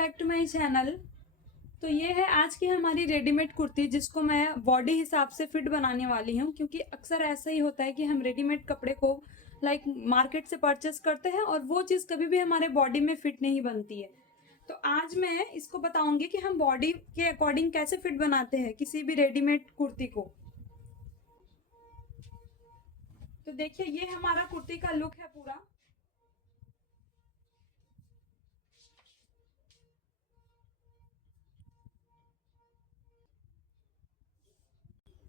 Back to my channel. तो ये है आज की हमारी रेडीमेड कुर्ती, जिसको मैं बॉडी हिसाब से फिट बनाने वाली हूँ, क्योंकि अक्सर ऐसा ही होता है कि हम रेडीमेड कपड़े को मार्केट से परचेस करते हैं और वो चीज़ कभी भी हमारे बॉडी में फिट नहीं बनती है। तो आज मैं इसको बताऊंगी कि हम बॉडी के अकॉर्डिंग कैसे फिट बनाते हैं किसी भी रेडीमेड कुर्ती को। तो देखिए, ये हमारा कुर्ती का लुक है पूरा।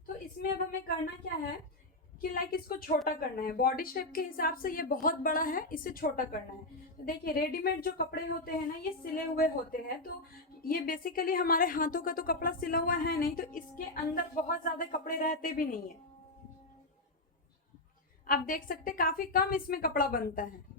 तो इसमें अब हमें करना क्या है कि इसको छोटा करना है। बॉडी शेप के हिसाब से ये बहुत बड़ा है, इसे छोटा करना है। तो देखिए, रेडीमेड जो कपड़े होते हैं ना, ये सिले हुए होते हैं। तो ये बेसिकली हमारे हाथों का तो कपड़ा सिला हुआ है नहीं, तो इसके अंदर बहुत ज्यादा कपड़े रहते भी नहीं है। आप देख सकते, काफी कम इसमें कपड़ा बनता है।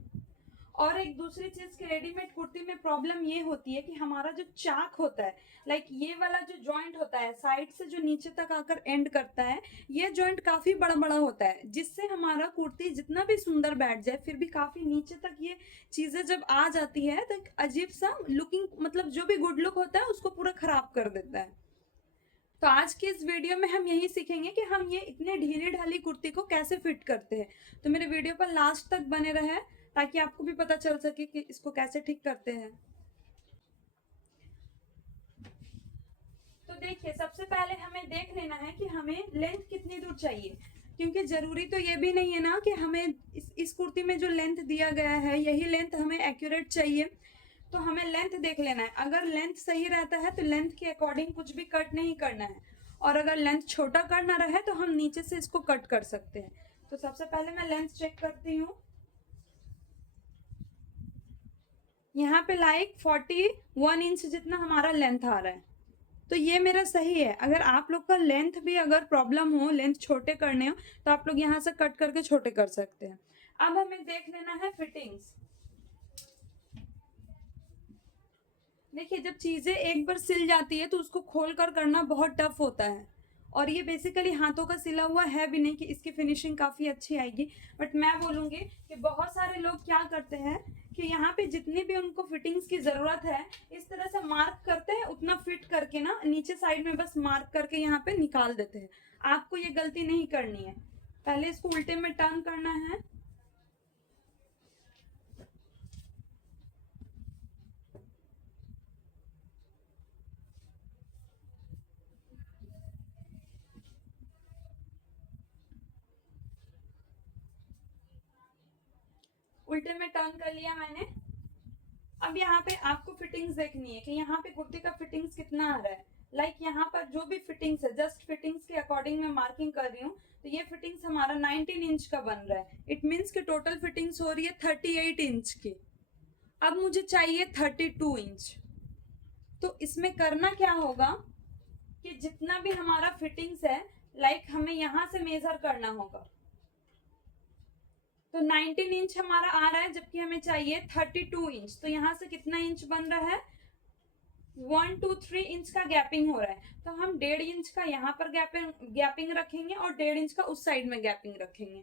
और एक दूसरी चीज की रेडीमेड कुर्ती में प्रॉब्लम ये होती है कि हमारा जो चाक होता है, ये वाला जो जॉइंट होता है साइड से जो नीचे तक आकर एंड करता है, ये जॉइंट काफी बड़ा बड़ा होता है, जिससे हमारा कुर्ती जितना भी सुंदर बैठ जाए, फिर भी काफी नीचे तक ये चीजें जब आ जाती है तो एक अजीब सा लुकिंग, मतलब जो भी गुड लुक होता है उसको पूरा खराब कर देता है। तो आज की इस वीडियो में हम यही सीखेंगे कि हम ये इतने ढीली ढाली कुर्ती को कैसे फिट करते हैं। तो मेरे वीडियो पर लास्ट तक बने रहे, ताकि आपको भी पता चल सके कि इसको कैसे ठीक करते हैं। तो देखिए, सबसे पहले हमें देख लेना है कि हमें लेंथ कितनी दूर चाहिए, क्योंकि जरूरी तो ये भी नहीं है ना कि हमें इस कुर्ती में जो लेंथ दिया गया है यही लेंथ हमें एक्यूरेट चाहिए। तो हमें लेंथ देख लेना है। अगर लेंथ सही रहता है तो लेंथ के अकॉर्डिंग कुछ भी कट नहीं करना है, और अगर लेंथ छोटा करना रहे तो हम नीचे से इसको कट कर सकते हैं। तो सबसे पहले मैं लेंथ चेक करती हूँ। यहाँ पे 41 इंच जितना हमारा लेंथ आ रहा है, तो ये मेरा सही है। अगर आप लोग का लेंथ भी अगर प्रॉब्लम हो, लेंथ छोटे करने हो, तो आप लोग यहाँ से कट करके छोटे कर सकते हैं। अब हमें देख लेना है फिटिंग्स। देखिए, जब चीजें एक बार सिल जाती है तो उसको खोल कर करना बहुत टफ होता है, और ये बेसिकली हाथों का सिला हुआ है भी नहीं कि इसकी फिनिशिंग काफी अच्छी आएगी। बट मैं बोलूंगी कि बहुत सारे लोग क्या करते हैं कि यहाँ पे जितनी भी उनको फिटिंग्स की जरूरत है, इस तरह से मार्क करते हैं, उतना फिट करके ना नीचे साइड में बस मार्क करके यहाँ पे निकाल देते हैं। आपको ये गलती नहीं करनी है। पहले इसको उल्टे में टर्न करना है। उल्टे में टर्न कर लिया मैंने। अब यहाँ पे आपको फिटिंग्स देखनी है कि यहाँ पे कुर्ती का फिटिंग्स कितना आ रहा है। यहाँ पर जो भी फिटिंग्स है, जस्ट फिटिंग्स के अकॉर्डिंग मैं मार्किंग कर रही हूँ। तो ये फिटिंग्स हमारा 19 इंच का बन रहा है। इट मीन्स कि टोटल फिटिंग्स हो रही है 38 इंच की। अब मुझे चाहिए 32 इंच। तो इसमें करना क्या होगा कि जितना भी हमारा फिटिंग्स है, हमें यहाँ से मेजर करना होगा। तो 19 इंच हमारा आ रहा है, जबकि हमें चाहिए 32 इंच। तो यहाँ से कितना इंच बन रहा है? 1 2 3 इंच का गैपिंग हो रहा है। तो हम 1.5 इंच का यहाँ पर गैपिंग रखेंगे और 1.5 इंच का उस साइड में गैपिंग रखेंगे।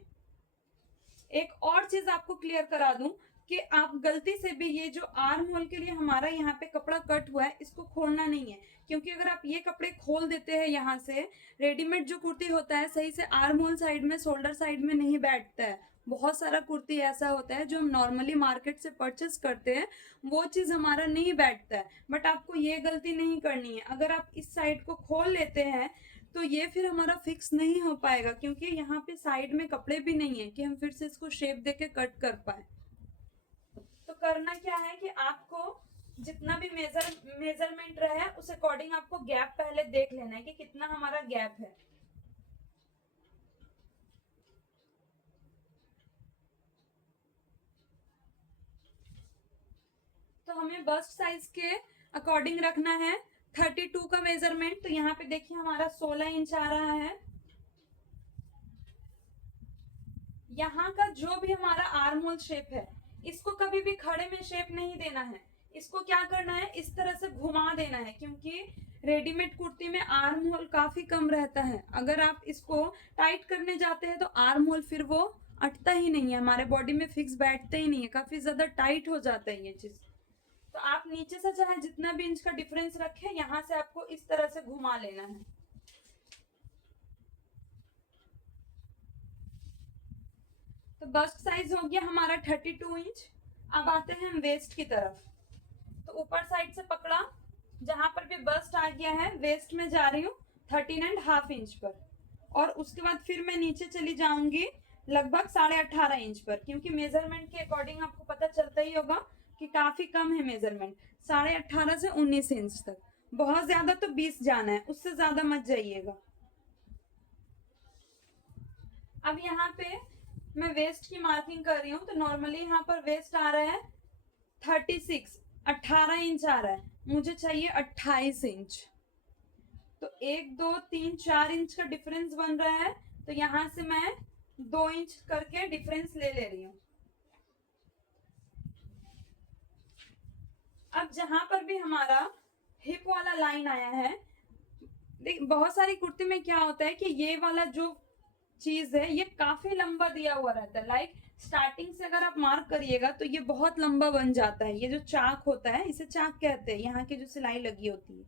एक और चीज आपको क्लियर करा दूं कि आप गलती से भी ये जो आर्म होल के लिए हमारा यहाँ पे कपड़ा कट हुआ है, इसको खोलना नहीं है। क्योंकि अगर आप ये कपड़े खोल देते हैं यहाँ से, रेडीमेड जो कुर्ती होता है सही से आर्म होल साइड में, शोल्डर साइड में नहीं बैठता है। बहुत सारा कुर्ती ऐसा होता है जो हम नॉर्मली मार्केट से परचेस करते हैं, वो चीज हमारा नहीं बैठता है। बट आपको ये गलती नहीं करनी है। अगर आप इस साइड को खोल लेते हैं तो ये फिर हमारा फिक्स नहीं हो पाएगा, क्योंकि यहाँ पे साइड में कपड़े भी नहीं है कि हम फिर से इसको शेप देके कट कर पाए। तो करना क्या है कि आपको जितना भी मेजरमेंट रहे, उस अकॉर्डिंग आपको गैप पहले देख लेना है कि कितना हमारा गैप है। तो हमें बस्ट साइज के अकॉर्डिंग रखना है 32 का मेजरमेंट। तो यहाँ पे देखिए हमारा 16 इंच आ रहा है। यहाँ का जो भी हमारा आर्म होल शेप है, इसको कभी भी खड़े में शेप नहीं देना है। इसको क्या करना है, इस तरह से घुमा देना है, क्योंकि रेडीमेड कुर्ती में आर्म होल काफी कम रहता है। अगर आप इसको टाइट करने जाते हैं तो आर्म होल फिर वो अटता ही नहीं है, हमारे बॉडी में फिक्स बैठता ही नहीं है, काफी ज्यादा टाइट हो जाता है ये चीज। तो आप नीचे से चाहे जितना भी इंच का डिफरेंस रखें, यहाँ से आपको इस तरह से घुमा लेना है। तो बस्ट साइज हो गया हमारा 32 इंच। अब आते हैं हम वेस्ट की तरफ। तो ऊपर साइड से पकड़ा, जहां पर भी बस्ट आ गया है वेस्ट में जा रही हूँ 13.5 इंच पर, और उसके बाद फिर मैं नीचे चली जाऊंगी लगभग 18.5 इंच पर, क्योंकि मेजरमेंट के अकॉर्डिंग आपको पता चलता ही होगा कि काफी कम है मेजरमेंट। 18.5 से 19 इंच तक, बहुत ज्यादा तो 20 जाना है, उससे ज्यादा मत जाइएगा। अब यहाँ पे मैं वेस्ट की मार्किंग कर रही हूँ। तो नॉर्मली यहाँ पर वेस्ट आ रहा है 36, 18 इंच आ रहा है, मुझे चाहिए 28 इंच। तो 1 2 3 4 इंच का डिफरेंस बन रहा है, तो यहां से मैं 2 इंच करके डिफरेंस ले रही हूँ। अब जहां पर भी हमारा हिप वाला लाइन आया है, देख बहुत सारी कुर्ती में क्या होता है कि ये वाला जो चीज है ये काफी लंबा दिया हुआ रहता है। लाइक स्टार्टिंग से अगर आप मार्क करिएगा तो ये बहुत लंबा बन जाता है। ये जो चाक होता है, इसे चाक कहते हैं, यहाँ की जो सिलाई लगी होती है,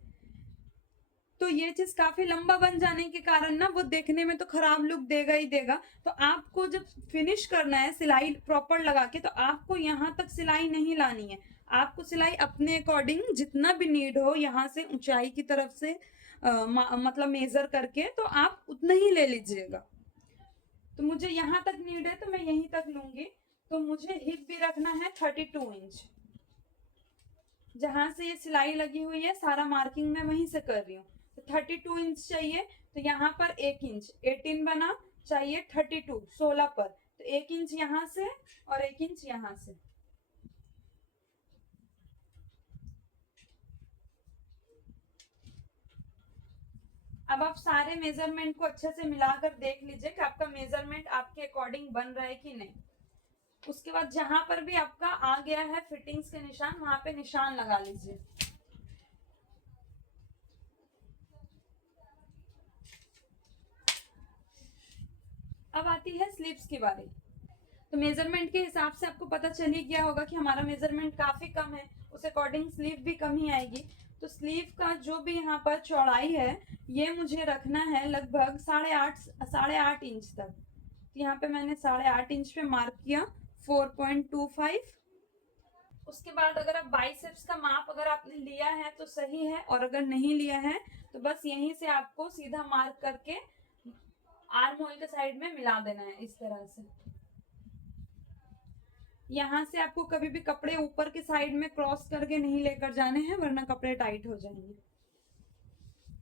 तो ये चीज काफी लंबा बन जाने के कारण ना वो देखने में तो खराब लुक देगा ही देगा। तो आपको जब फिनिश करना है सिलाई प्रॉपर लगा के, तो आपको यहाँ तक सिलाई नहीं लानी है। आपको सिलाई अपने अकॉर्डिंग जितना भी नीड हो, यहाँ से ऊंचाई की तरफ से मतलब मेजर करके, तो आप उतना ही ले लीजिएगा। तो मुझे यहाँ तक नीड है तो मैं यहीं तक लूंगी। तो मुझे हिप भी रखना है 32 इंच। जहां से ये सिलाई लगी हुई है सारा मार्किंग मैं वहीं से कर रही हूँ। तो 32 इंच चाहिए, तो यहाँ पर 1 इंच 18 बना, चाहिए 32 16 पर, तो 1 इंच यहाँ से और 1 इंच यहाँ से। अब आप सारे मेजरमेंट को अच्छे से मिलाकर देख लीजिए कि आपका मेजरमेंट आपके अकॉर्डिंग बन रहा है कि नहीं। उसके बाद जहां पर भी आपका आ गया है फिटिंग्स के निशान, वहां पे निशान लगा लीजिए। अब आती है स्लीव्स की बारी। तो मेजरमेंट के हिसाब से आपको पता चल ही गया होगा कि हमारा मेजरमेंट काफी कम है, उस अकॉर्डिंग स्लीव भी कम ही आएगी। तो स्लीव का जो भी यहाँ पर चौड़ाई है, ये मुझे रखना है लगभग 8.5 इंच तक। तो यहाँ पे मैंने 8.5 इंच पे मार्क किया 4.25। उसके बाद अगर आप बाइसेप्स का माप अगर आपने लिया है तो सही है, और अगर नहीं लिया है तो बस यहीं से आपको सीधा मार्क करके आर्म होल के साइड में मिला देना है इस तरह से। यहाँ से आपको कभी भी कपड़े ऊपर के साइड में क्रॉस करके नहीं लेकर जाने हैं, वरना कपड़े टाइट हो जाएंगे।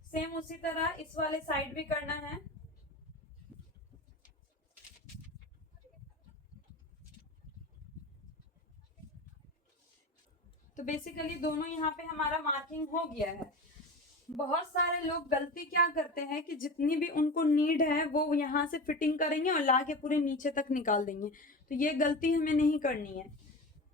सेम उसी तरह इस वाले साइड भी करना है। तो बेसिकली दोनों यहाँ पे हमारा मार्किंग हो गया है। बहुत सारे लोग गलती क्या करते हैं कि जितनी भी उनको नीड है वो यहाँ से फिटिंग करेंगे और ला के पूरे नीचे तक निकाल देंगे। तो ये गलती हमें नहीं करनी है।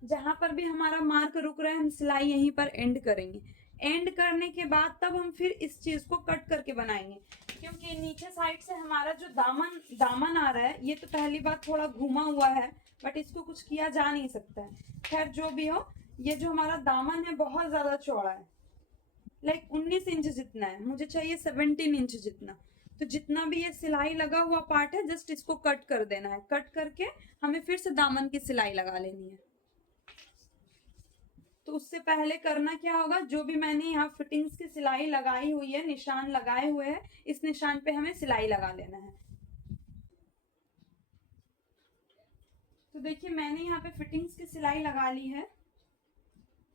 जहां पर भी हमारा मार्क रुक रहा है, हम सिलाई यहीं पर एंड करेंगे। एंड करने के बाद तब हम फिर इस चीज को कट करके बनाएंगे, क्योंकि नीचे साइड से हमारा जो दामन आ रहा है, ये तो पहली बात थोड़ा घुमा हुआ है, बट इसको कुछ किया जा नहीं सकता है। खैर जो भी हो, ये जो हमारा दामन है बहुत ज्यादा चौड़ा है, लाइक 19 इंच जितना है, मुझे चाहिए 17 इंच जितना। तो जितना भी ये सिलाई लगा हुआ पार्ट है, जस्ट इसको कट कर देना है। कट करके हमें फिर से दामन की सिलाई लगा लेनी है। तो उससे पहले करना क्या होगा, जो भी मैंने यहाँ फिटिंग्स की सिलाई लगाई हुई है, निशान लगाए हुए हैं, इस निशान पे हमें सिलाई लगा लेना है। तो देखिए मैंने यहाँ पे फिटिंग्स की सिलाई लगा ली है।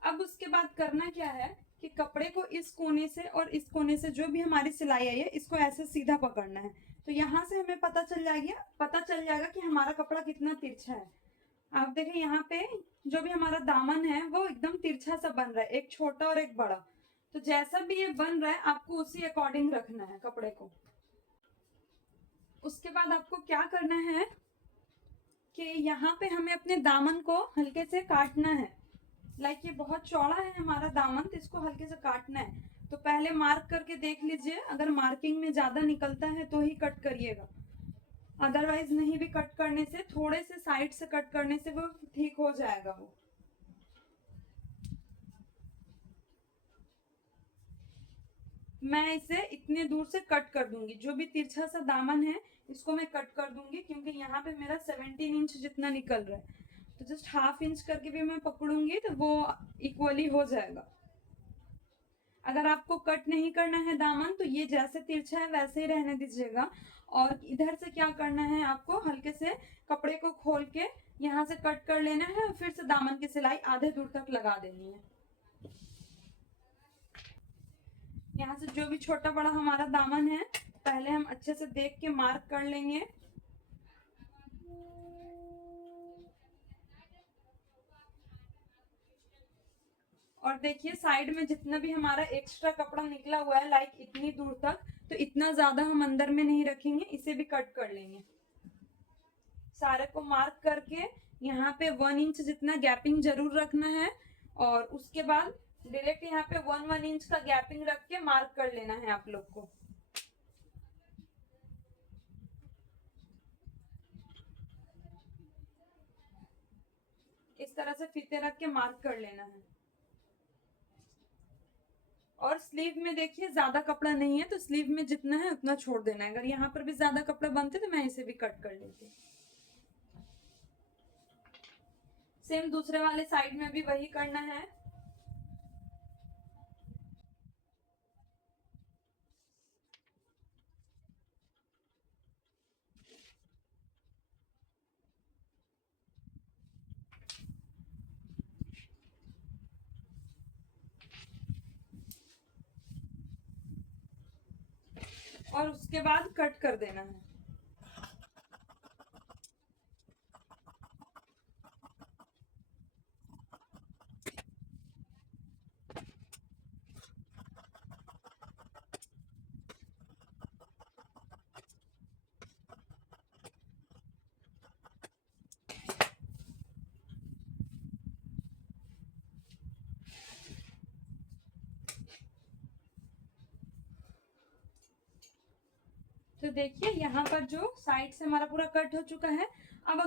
अब उसके बाद करना क्या है कि कपड़े को इस कोने से और इस कोने से जो भी हमारी सिलाई आई है, इसको ऐसे सीधा पकड़ना है। तो यहाँ से हमें पता चल जाएगा कि हमारा कपड़ा कितना तिरछा है। आप देखें यहाँ पे जो भी हमारा दामन है वो एकदम तिरछा सा बन रहा है, एक छोटा और एक बड़ा। तो जैसा भी ये बन रहा है आपको उसी अकॉर्डिंग रखना है कपड़े को। उसके बाद आपको क्या करना है कि यहाँ पे हमें अपने दामन को हल्के से काटना है। लाइक ये बहुत चौड़ा है हमारा दामन, तो इसको हल्के से काटना है। तो पहले मार्क करके देख लीजिए, अगर मार्किंग में ज्यादा निकलता है तो ही कट करिएगा, अदरवाइज नहीं भी कट करने से, थोड़े से साइड से कट करने से वो ठीक हो जाएगा वो। मैं इसे इतने दूर से कट कर दूंगी। जो भी तिरछा सा दामन है इसको मैं कट कर दूंगी, क्योंकि यहाँ पे मेरा 17 इंच जितना निकल रहा है, तो जस्ट हाफ इंच करके भी मैं पकड़ूंगी तो वो इक्वली हो जाएगा। अगर आपको कट नहीं करना है दामन तो ये जैसे तिरछा है वैसे ही रहने दीजिएगा। और इधर से क्या करना है, आपको हल्के से कपड़े को खोल के यहाँ से कट कर लेना है और फिर से दामन की सिलाई आधे दूर तक लगा देनी है। यहाँ से जो भी छोटा बड़ा हमारा दामन है पहले हम अच्छे से देख के मार्क कर लेंगे। और देखिए साइड में जितना भी हमारा एक्स्ट्रा कपड़ा निकला हुआ है लाइक इतनी दूर तक, तो इतना ज्यादा हम अंदर में नहीं रखेंगे, इसे भी कट कर लेंगे। सारे को मार्क करके यहाँ पे 1 इंच जितना गैपिंग जरूर रखना है, और उसके बाद डायरेक्ट यहाँ पे 1 इंच का गैपिंग रख के मार्क कर लेना है आप लोग को। इस तरह से फीते रख के मार्क कर लेना है। और स्लीव में देखिए ज्यादा कपड़ा नहीं है तो स्लीव में जितना है उतना छोड़ देना है। अगर यहाँ पर भी ज्यादा कपड़ा बनते तो मैं इसे भी कट कर लेती। सेम दूसरे वाले साइड में भी वही करना है। और उसके बाद कट कर देना है। तो देखिए यहाँ पर जो साइड से हमारा पूरा कट हो चुका है। अब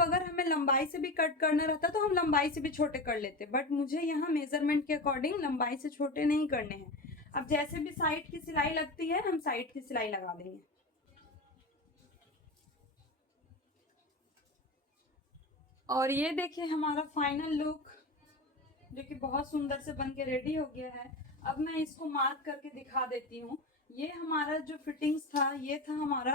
अगर हमें लंबाई से भी कट करना रहता तो हम लंबाई से भी छोटे कर लेते, बट मुझे यहाँ मेजरमेंट के अकॉर्डिंग लंबाई से छोटे नहीं करने हैं। अब जैसे भी साइड की सिलाई लगती है हम साइड की सिलाई लगा देंगे। और ये देखिए हमारा फाइनल लुक जो कि बहुत सुंदर से बन के रेडी हो गया है। अब मैं इसको मार्क करके दिखा देती हूँ। ये हमारा जो फिटिंग्स था ये था हमारा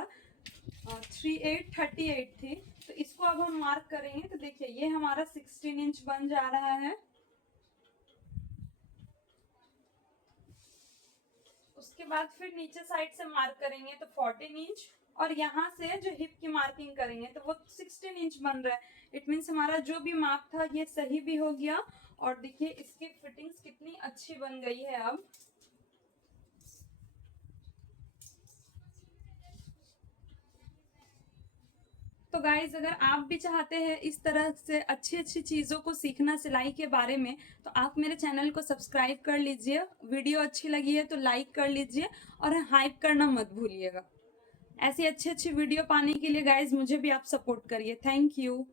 3838 थी, तो इसको अब हम मार्क करेंगे तो देखिए ये हमारा 16 इंच बन जा रहा है। उसके बाद फिर नीचे साइड से मार्क करेंगे तो 14 इंच, और यहाँ से जो हिप की मार्किंग करेंगे तो वो 16 इंच बन रहा है। इट मीन्स हमारा जो भी माप था ये सही भी हो गया। और देखिए इसकी फिटिंग्स कितनी अच्छी बन गई है अब। तो गाइज अगर आप भी चाहते हैं इस तरह से अच्छी अच्छी चीज़ों को सीखना सिलाई के बारे में, तो आप मेरे चैनल को सब्सक्राइब कर लीजिए। वीडियो अच्छी लगी है तो लाइक कर लीजिए और हाइप करना मत भूलिएगा। ऐसी अच्छी अच्छी वीडियो पाने के लिए गाइज मुझे भी आप सपोर्ट करिए। Thank you.